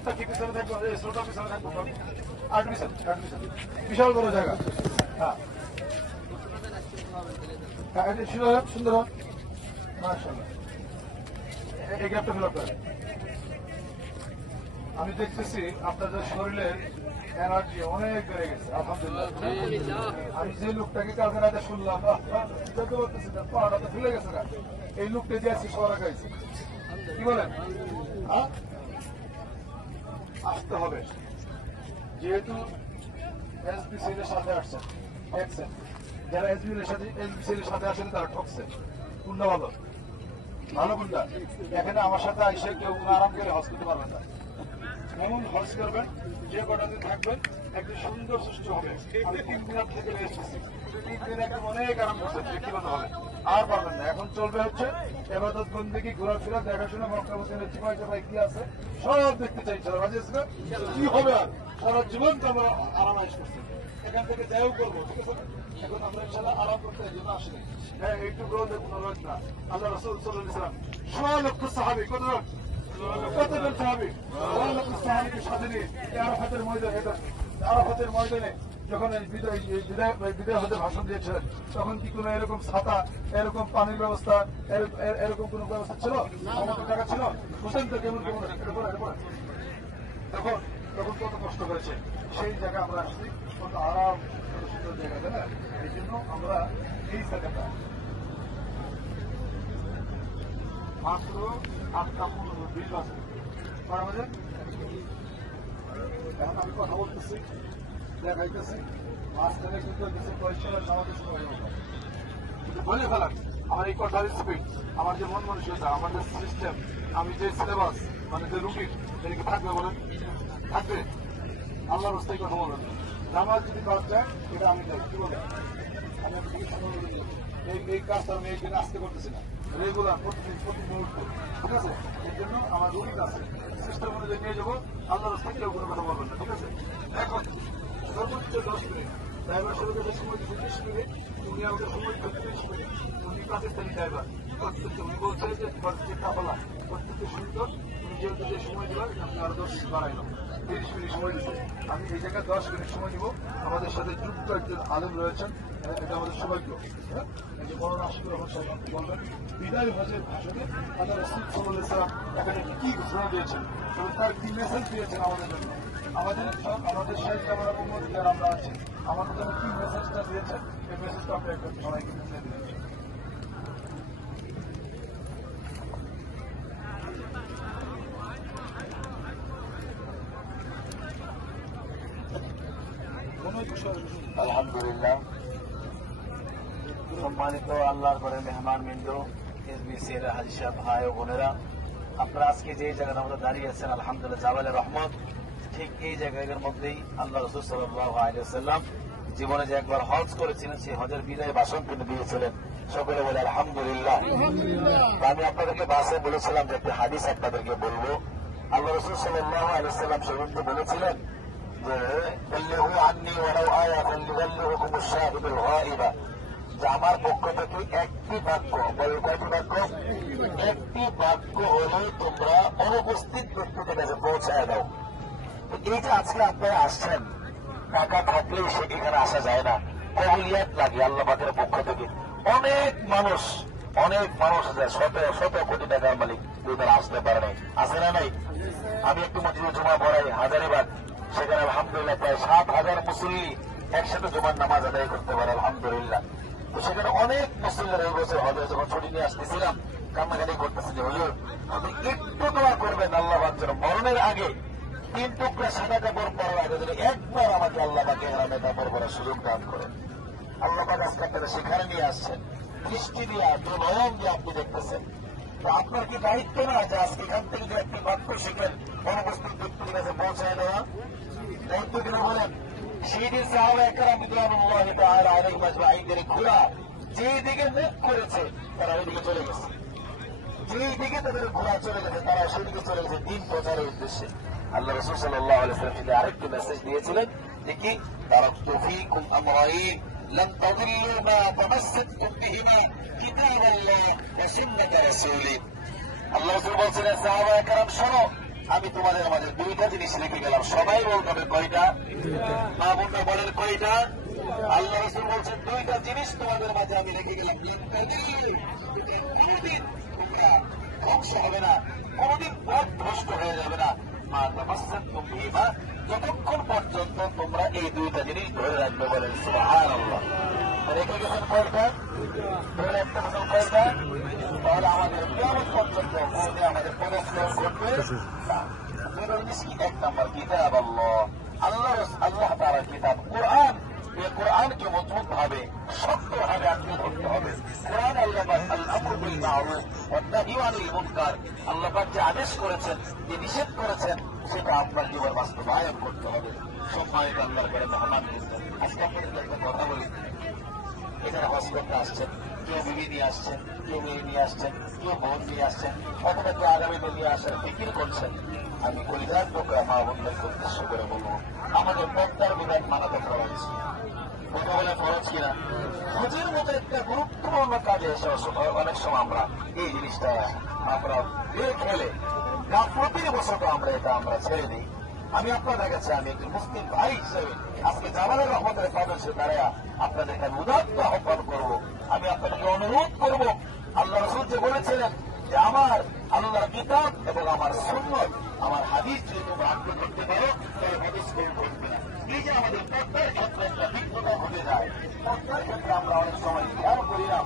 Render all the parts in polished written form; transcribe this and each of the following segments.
সবটা কি পিছনে থাকবো, শ্রোতা পিছনে থাকবো, আট পিছনে, বিশাল বড় জায়গা। হ্যাঁ এটা সুন্দর, মাশাআল্লাহ। এই গ্যাপটা ফিল আপ করেন। আমি দেখতেছি আপনাদের শরীরের এনার্জি অনেক বেড়ে গেছে, আলহামদুলিল্লাহ। আমি যে লোকটাকে কালকে রাতে শুনলাম যেতে পারতেছি না, পাহাড়টা তো ফেলে গেছে না, এই লোকটা দিয়ে আজকে সরা খাইছে। কি বলেন? আসতে হবে, যেহেতু এসবিসি এর সাথে আসছেন, দেখছেন যারা এসবিসি এর সাথে আসেন তারা ঠকছেন। কোনটা ভালো? ভালো কোনটা? এখানে আমার সাথে আইসে কেউ আরাম করে হজ করতে পারবেন না। এমন হজ করবেন যে কটা দিন থাকবেন একটু সুন্দর সুস্থ হবে। আমি 3 দিন থেকে এসেছি, 3 দিন একদম অনেক আরাম করছেন, ব্যক্তিগত হবে আর পারবেন না। এখন চলবে হচ্ছে এবাদত বন্দেগী, ঘোরাফেরা, দেখাশোনা, মক্কা মদিনার চিপাই চাপাই কি আছে সব দেখতে চাই। সারা বাজে কি হবে আর সারা জীবন তো আমরা আরাম আইস করছি, এখান থেকে যাইও করবো, ঠিক আছে। এখন আমরা ইনশাআল্লাহ আরাম করতে এই জন্য আসলে হ্যাঁ এইটুকু কোনো রোজ না। আল্লাহ রাসূল সাল্লাল্লাহু আলাইহি ওয়াসাল্লাম 100 লক্ষ সাহাবী, কতজন সাহাবী 100 লক্ষ সাহাবীকে সাথে নিয়ে আরাফাতের ময়দানে যখন বিদায় হতে ভাষণ দিয়েছিলেন, তখন কি কোনো এরকম ছাতা, এরকম পানির ব্যবস্থা, এরকম কোন ব্যবস্থা ছিল? আমাদের টাকা ছিল? বুঝলেন তো কেমন কেমন তখন তখন কত কষ্ট করেছে। সেই জায়গায় আমরা আসছি, কত আরাম, কত সুন্দর জায়গা, তাই না? এই জন্য আমরা এই জায়গাটা মাত্র 8:15 আছে। এখন আমি কথা বলতেছি, দেখাইতেছি, মাঝখানে কিন্তু কিন্তু বলে ফেলার আমার এই কথার স্পিড, আমার যে মন মানসিকতা, আমাদের সিস্টেম, আমি যে সিলেবাস, মানে যে রুটিন, এটা কি থাকবে বলেন? থাকবে? আল্লাহর রাস্তায় কথা বলেন। নামাজ যদি বাদ যায় এটা আমি যাই, কি বলেন? আমি এই কাজটা আমি এইখানে আসতে করতেছি না, রেগুলার প্রতি মুহূর্ত, ঠিক আছে? এর জন্য আমার রুটিন আছে, সিস্টেম অনুযায়ী নিয়ে যাবো। আল্লাহ রাস্তায় কেউ কোনো কথা বলবেন না, ঠিক আছে? এখন সর্বোচ্চ 10 মিনিট, ড্রাইভার সাহেবের সময় 20 মিনিট, উনি আমাদের সময় 30 মিনিট। উনি পাকিস্তানি ড্রাইভার, উনি বলছে যে কাফলা প্রত্যেকটা সুন্দর, উনি যেহেতু যে সময় দেবেন আমি আরো 10 মিনিট বাড়াইলাম, 30 মিনিট সময় দিচ্ছে। আমি এই জায়গায় 10 মিনিট সময় দিব। আমাদের সাথে যুক্ত একজন আলেম রয়েছেন, এটা আমাদের সবাইকে মৌলানা আশিকুর রহমান সাহেব বলবেন বিদায় হজের ভাষণে আল্লাহ রাসূল সাল্লাল্লাহু আলাইহি ওয়াসাল্লাম এখানে কি ঘোষণা দিয়েছেন এবং তার কি মেসেজ দিয়েছেন আমাদের জন্য, আমাদের শেষ জামানার উম্মত যারা আমরা আছি আমাদের জন্য কি মেসেজটা দিয়েছেন, এই মেসেজটা আমরা একটু সবাইকে বুঝিয়ে দিয়েছি। আলহামদুলিল্লাহ, সম্মানিত আল্লাহর ঘরে মেহমান বিন্দ, এসবিসি এর হাজী সাহেব, ভাই ও বোনেরা, আপনারা আজকে যে জায়গাটা আমাদের দাঁড়িয়ে আছেন আলহামদুলিল্লাহ জাবালে রহমত, ঠিক এই জায়গার মধ্যেই আল্লাহ রাসূল সাল্লাল্লাহু আলাইহি ওয়াসাল্লাম জীবনে যে একবার হজ করেছিলেন সেই হজের বিদায় ভাষণ কিন্তু দিয়েছিলেন। সকলে বলে আলহামদুলিল্লাহ। আমি আপনাদেরকে বাসে বলেছিলাম যে একটা হাদিস আপনাদেরকে বলবো। আল্লাহ রাসূল সাল্লাল্লাহু আলাইহি ওয়াসাল্লাম সেদিন বলেছিলেন যে বল্লিগু আন্নী ওয়ালাউ আয়াতান লিউবাল্লিগুকুম আশ-শাহিদুল গায়বা, যে আমার পক্ষ থেকে একটি বাক্য, বলে কয়টি বাক্য? একটি বাক্য হলে তোমরা অনুপস্থিত ব্যক্তিদের কাছে পৌঁছায় দাও। এই যে আজকে আপনারা আসছেন, টাকা থাকলেই সে এখানে আসা যায় না, কবুলিয়াত লাগে আল্লাহ পাকের পক্ষ থেকে। অনেক মানুষ আছে শত শত কোটি টাকার মালিক, তারা আসতে পারে নাই, আসে না নাই? আমি একটু মসজিদে জমা পড়াই হাজারিবাগ, সেখানে আলহামদুলিল্লাহ প্রায় 7,000 মুসল্লি একসাথে জমার নামাজ আদায় করতে পারে আলহামদুলিল্লাহ। তো সেখানে অনেক মুসল্লিরা এই বছর হজে যখন ছুটি নিয়ে আসতেছিলাম কান্নাকাটি করতেছে যে হুজুর আপনি একটু দোয়া করবেন আল্লাহ পাক যেন মরণের আগে 3 টুকরা সাদা কাপড় পরার আগে যদি একবার আমাকে আল্লাহ পাকে হারামে কাপড় পরার সুযোগ দান করেন। আল্লাহ পাক আজকে আপনারা সেখানে নিয়ে আসছেন, দৃষ্টি দিয়ে নয়ন দিয়ে আপনি দেখতেছেন। তো আপনার কি দায়িত্ব না যে আজকে এখান থেকে যে একটি বাক্য শিখেন অনুপস্থিত ব্যক্তির কাছে পৌঁছায় দেওয়া? দায়িত্ব কিনা বলেন? সেদিন সাহাবায়ে কেরাম রিদওয়ানুল্লাহি তাআলা আলাইহিম আজমাইনের ঘোড়া যেই দিকে মুখ করেছে তারা ওইদিকে চলে গেছে, যেই দিকে তাদের ঘোড়া চলে গেছে তারা সেদিকে চলে গেছে দিন প্রচারের উদ্দেশ্যে। আল্লাহ রাসূল সাল্লাল্লাহু আলাইহি ওয়াসাল্লাম সেটা আরেকটি মেসেজ দিয়েছিলেন যে কি তারাকতু ফীকুম আমরাইন লান তাদিল্লু মা তামাসসাকতুম বিহিমা কিতাবাল্লাহ ওয়া সুন্নাত রাসূলি। আল্লাহ রাসূল বলছিলেন সাহাবায়ে কেরাম শোনো, আমি তোমাদের মাঝে দুইটা জিনিস রেখে গেলাম। সবাই বলতে হবে কয়টা? মা বোনরা বলেন কয়টা? আল্লাহ রাসূল বলছেন দুইটা জিনিস তোমাদের মাঝে আমি রেখে গেলাম। কোনদিন তোমরা ধ্বংস হবে না, কোনদিন পথ ভ্রষ্ট হয়ে যাবে না। মা তামাসসাকতুম বিহিমা, যতক্ষণ পর্যন্ত তোমরা এই দুইটা জিনিস ধরে রাখবে। বলেন সুবহানাল্লাহ। রেখে গেছেন কয়টা? ধরে রাখতে হবে কয়টা? তাহলে আমাদের কিয়ামত পর্যন্ত কোনদিন আমাদের পদস্খলন ঘটবে না। এক নম্বর কিতাব আল্লাহ তাআলার কিতাব কোরআন। এই কোরআনকে মজবুত ভাবে শক্তভাবে আঁকড়ে ধরতে হবে। কোরআন আল্লাহ আল-আমরু বিল মা'রুফ ওয়ান নাহয়ু আনিল মুনকার, আল্লাহ পাক যে আদেশ করেছেন, যে নিষেধ করেছেন, সেটা আপনার জীবনে বাস্তবায়ন করতে হবে। সম্মানিত আল্লাহর ঘরে মেহমান, আজকে আপনাদের একটা কথা বলি। এখানে হজ করতে আসছেন, কেউ বিবি নিয়ে আসছেন, কেউ মেয়ে নিয়ে আসছেন, কেউ বোন নিয়ে আসছেন, অথবা কেউ আগামী নিয়ে আসার ফিকির করছেন। আমি কলিজার টুকরা মা বোনদেরকে উদ্দেশ্য করে বলবো, আমাদের পর্দার বিধান মানাতে খরচ। কথা বলে খরচ কিনা? হজের মতো একটা গুরুত্বপূর্ণ কাজে এসে অনেক সময় আমরা এই জিনিসটা আমরা ফেলে প্রতি বছর তো আমরা ছেড়ে দিই। আমি আপনাদের কাছে, আমি একজন মুসলিম ভাই হিসেবে আজকে জালালের রহমতের সদস্য দাঁড়ায় আপনাদেরকে উদাত্ত আহ্বান করবো। আমি আপনাদেরকে অনুরোধ করবো, আল্লাহ রাসূল যে বলেছিলেন যে আমার আল্লাহর কিতাব এবং আমার সুন্নাত, আমার হাদিস যদি তোমরা আঁকড়ে ধরতে পারো তাহলে হাদিস কেউ ধরবে না। এই যে আমাদের পর্দার ক্ষেত্রে একটা বিঘ্নতা ঘটে যায়, পর্দার ক্ষেত্রে আমরা অনেক সময় খেয়াল করি না।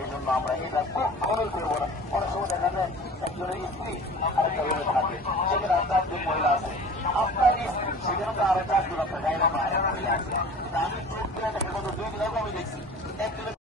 এই জন্য আমরা এটা খুব খবর করবো না। অনেক সময় দেখা যায় একজনের স্ত্রী আরেকটা রুমে থাকে, সেখানে 4 মহিলা আছে। আপনার স্ত্রী সেখানে তো আরো 4 জন আপনার গায়ে মহিলা আছে। আমি চোখ দিয়ে দেখা গত 2 দিন আগে আমি দেখছি একজনের